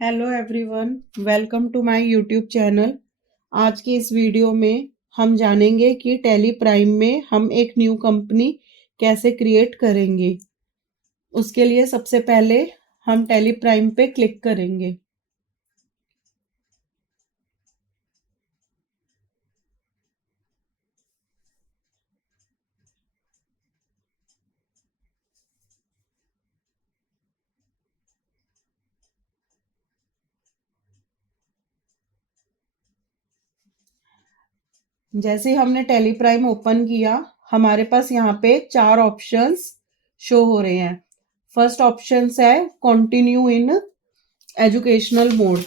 Hello everyone, welcome to my YouTube channel. आज की इस वीडियो में हम जानेंगे कि टैली प्राइम में हम एक न्यू कंपनी कैसे क्रिएट करेंगे। उसके लिए सबसे पहले हम टैली प्राइम पे क्लिक करेंगे। जैसे ही हमने टैली प्राइम ओपन किया, हमारे पास यहाँ पे 4 ऑप्शंस शो हो रहे हैं। फर्स्ट ऑप्शन है continue in educational mode.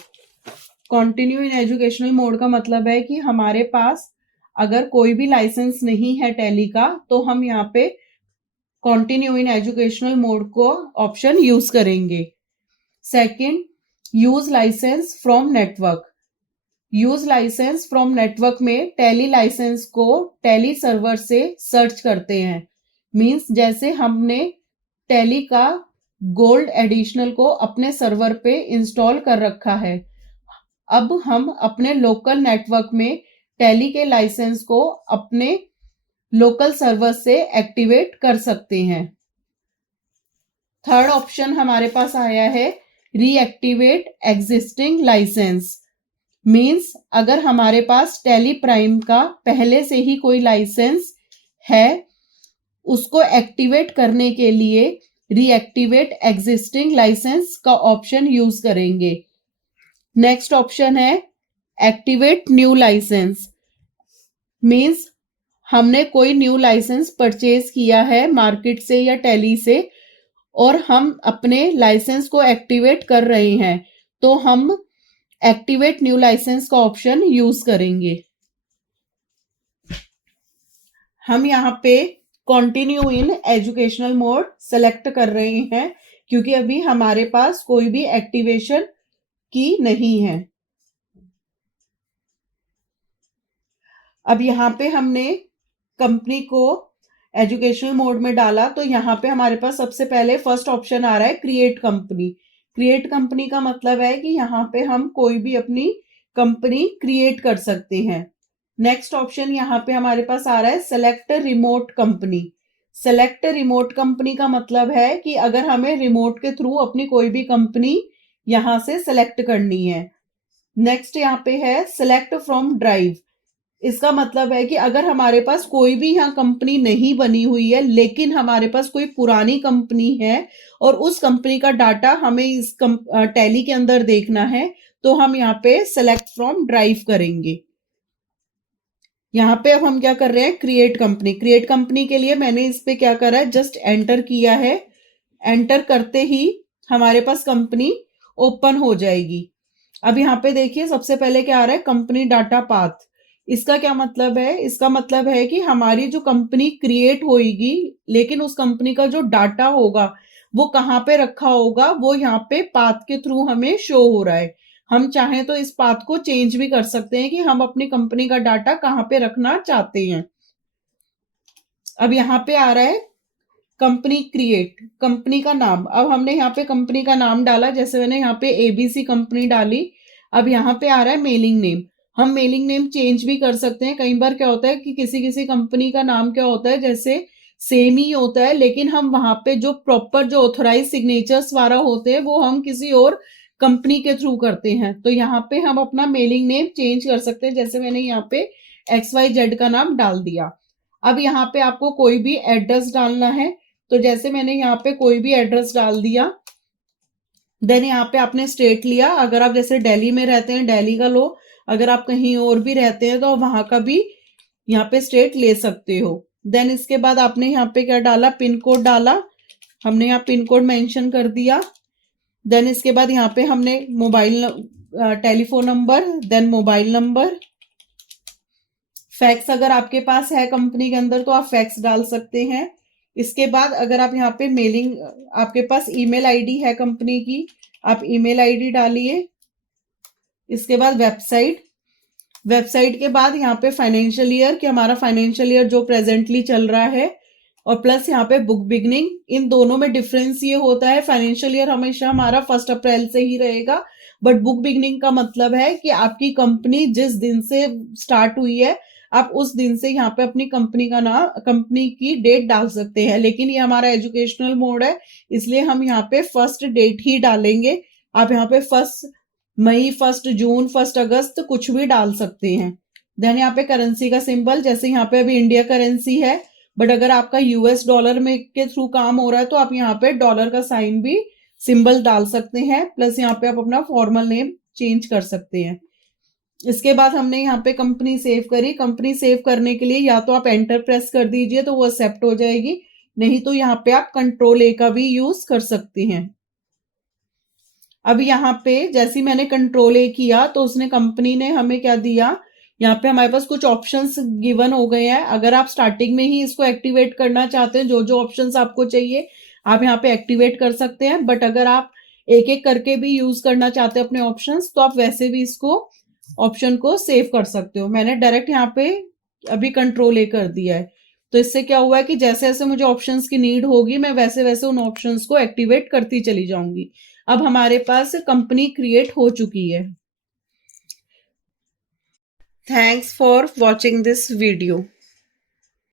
Continue in educational mode का मतलब है कि हमारे पास अगर कोई भी लाइसेंस नहीं है टैली का, तो हम यहाँ पे कंटिन्यू इन एजुकेशनल मोड को ऑप्शन यूज करेंगे। Second, use licence from network. Use licence from network में टैली लाइसेंस को टैली सर्वर से सर्च करते हैं। मींस जैसे हमने टैली का गोल्ड एडिशनल को अपने सर्वर पे इंस्टॉल कर रखा है, अब हम अपने लोकल नेटवर्क में टैली के लाइसेंस को अपने लोकल सर्वर से एक्टिवेट कर सकते हैं। थर्ड ऑप्शन हमारे पास आया है रीएक्टिवेट एग्जिस्टिंग लाइसेंस। मींस अगर हमारे पास टैली प्राइम का पहले से ही कोई लाइसेंस है, उसको एक्टिवेट करने के लिए रीएक्टिवेट एग्जिस्टिंग लाइसेंस का ऑप्शन यूज करेंगे। नेक्स्ट ऑप्शन है एक्टिवेट न्यू लाइसेंस। मींस हमने कोई न्यू लाइसेंस परचेज किया है मार्केट से या टैली से, और हम अपने लाइसेंस को एक्टिवेट कर रहे हैं, तो हम एक्टिवेट न्यू लाइसेंस का ऑप्शन यूज करेंगे। हम यहाँ पे continue in educational mode select कर रहे हैं क्योंकि अभी हमारे पास कोई भी एक्टिवेशन की नहीं है। अब यहाँ पे हमने कंपनी को एजुकेशनल मोड में डाला, तो यहाँ पे हमारे पास सबसे पहले फर्स्ट ऑप्शन आ रहा है क्रिएट कंपनी। क्रिएट कंपनी का मतलब है कि यहाँ पे हम कोई भी अपनी कंपनी क्रिएट कर सकते हैं। नेक्स्ट ऑप्शन यहाँ पे हमारे पास आ रहा है select remote company. Select remote company का मतलब है कि अगर हमें रिमोट के थ्रू अपनी कोई भी कंपनी यहाँ से सेलेक्ट करनी है। नेक्स्ट यहाँ पे है सेलेक्ट फ्रॉम ड्राइव। इसका मतलब है कि अगर हमारे पास कोई भी यहाँ कंपनी नहीं बनी हुई है, लेकिन हमारे पास कोई पुरानी कंपनी है और उस कंपनी का डाटा हमें इस टैली के अंदर देखना है, तो हम यहाँ पे सेलेक्ट फ्रॉम ड्राइव करेंगे। यहाँ पे अब हम क्या कर रहे हैं, क्रिएट कंपनी। क्रिएट कंपनी के लिए मैंने इस पे क्या करा है, जस्ट एंटर किया है। एंटर करते ही हमारे पास कंपनी ओपन हो जाएगी। अब यहाँ पे देखिए सबसे पहले क्या आ रहा है, कंपनी डाटा पाथ। इसका क्या मतलब है, इसका मतलब है कि हमारी जो कंपनी क्रिएट होगी, लेकिन उस कंपनी का जो डाटा होगा वो कहाँ पे रखा होगा, वो यहाँ पे पाथ के थ्रू हमें शो हो रहा है। हम चाहें तो इस पाथ को चेंज भी कर सकते हैं कि हम अपनी कंपनी का डाटा कहाँ पे रखना चाहते हैं। अब यहाँ पे आ रहा है कंपनी क्रिएट, कंपनी का नाम। अब हमने यहाँ पे कंपनी का नाम डाला, जैसे मैंने यहाँ पे एबीसी कंपनी डाली। अब यहाँ पे आ रहा है मेलिंग नेम। हम मेलिंग नेम चेंज भी कर सकते हैं। कई बार क्या होता है कि किसी किसी कंपनी का नाम क्या होता है, जैसे सेम ही होता है, लेकिन हम वहां पे जो प्रॉपर जो ऑथोराइज सिग्नेचर्स वाला होते हैं वो हम किसी और कंपनी के थ्रू करते हैं। तो यहाँ पे हम अपना मेलिंग नेम चेंज कर सकते हैं। जैसे मैंने यहाँ पे XYZ का नाम डाल दिया। अब यहाँ पे आपको कोई भी एड्रेस डालना है, तो जैसे मैंने यहाँ पे कोई भी एड्रेस डाल दिया। देन यहाँ पे आपने स्टेट लिया। अगर आप जैसे दिल्ली में रहते हैं, दिल्ली का लो। अगर आप कहीं और भी रहते हैं तो वहां का भी यहाँ पे स्टेट ले सकते हो। देन इसके बाद आपने यहाँ पे क्या डाला, पिन कोड डाला। हमने यहाँ पिन कोड मेंशन कर दिया। देन इसके बाद यहाँ पे हमने mobile telephone number, then mobile number. Fax अगर आपके पास है कंपनी के अंदर तो आप फैक्स डाल सकते हैं। इसके बाद अगर आप यहाँ पे मेलिंग, आपके पास ईमेल आईडी है कंपनी की, आप ईमेल आईडी डालिए। इसके बाद वेबसाइट। वेबसाइट के बाद यहाँ पे फाइनेंशियल ईयर, कि हमारा फाइनेंशियल ईयर जो प्रेजेंटली चल रहा है और प्लस यहाँ पे बुक बिगनिंग। इन दोनों में डिफरेंस ये होता है, फाइनेंशियल ईयर हमेशा हमारा 1 अप्रैल से ही रहेगा, बट बुक बिगनिंग का मतलब है कि आपकी कंपनी जिस दिन से स्टार्ट हुई है, आप उस दिन से यहाँ पे अपनी कंपनी का नाम, कंपनी की डेट डाल सकते हैं। लेकिन ये हमारा एजुकेशनल मोड है, इसलिए हम यहाँ पे फर्स्ट डेट ही डालेंगे। आप यहाँ पे 1 मई, 1 जून, 1 अगस्त कुछ भी डाल सकते हैं। देन यहाँ पे करेंसी का सिंबल, जैसे यहाँ पे अभी इंडिया करेंसी है, बट अगर आपका यूएस डॉलर में के थ्रू काम हो रहा है तो आप यहाँ पे डॉलर का साइन भी सिंबल डाल सकते हैं। प्लस यहाँ पे आप अपना फॉर्मल नेम चेंज कर सकते हैं। इसके बाद हमने यहाँ पे कंपनी सेव करी। कंपनी सेव करने के लिए या तो आप एंटर प्रेस कर दीजिए तो वो एक्सेप्ट हो जाएगी, नहीं तो यहाँ पे आप कंट्रोल A का भी यूज कर सकते हैं। अब यहाँ पे जैसे मैंने कंट्रोल A किया तो उसने, कंपनी ने हमें क्या दिया, यहाँ पे हमारे पास कुछ ऑप्शंस गिवन हो गए हैं। अगर आप स्टार्टिंग में ही इसको एक्टिवेट करना चाहते हैं, जो जो ऑप्शंस आपको चाहिए आप यहाँ पे एक्टिवेट कर सकते हैं, बट अगर आप एक एक करके भी यूज करना चाहते हैं अपने ऑप्शंस, तो आप वैसे भी इसको ऑप्शन को सेव कर सकते हो। मैंने डायरेक्ट यहाँ पे अभी कंट्रोल A कर दिया है, तो इससे क्या हुआ है कि जैसे जैसे मुझे ऑप्शंस की नीड होगी मैं वैसे वैसे उन ऑप्शंस को एक्टिवेट करती चली जाऊंगी। अब हमारे पास कंपनी क्रिएट हो चुकी है। Thanks for watching this video.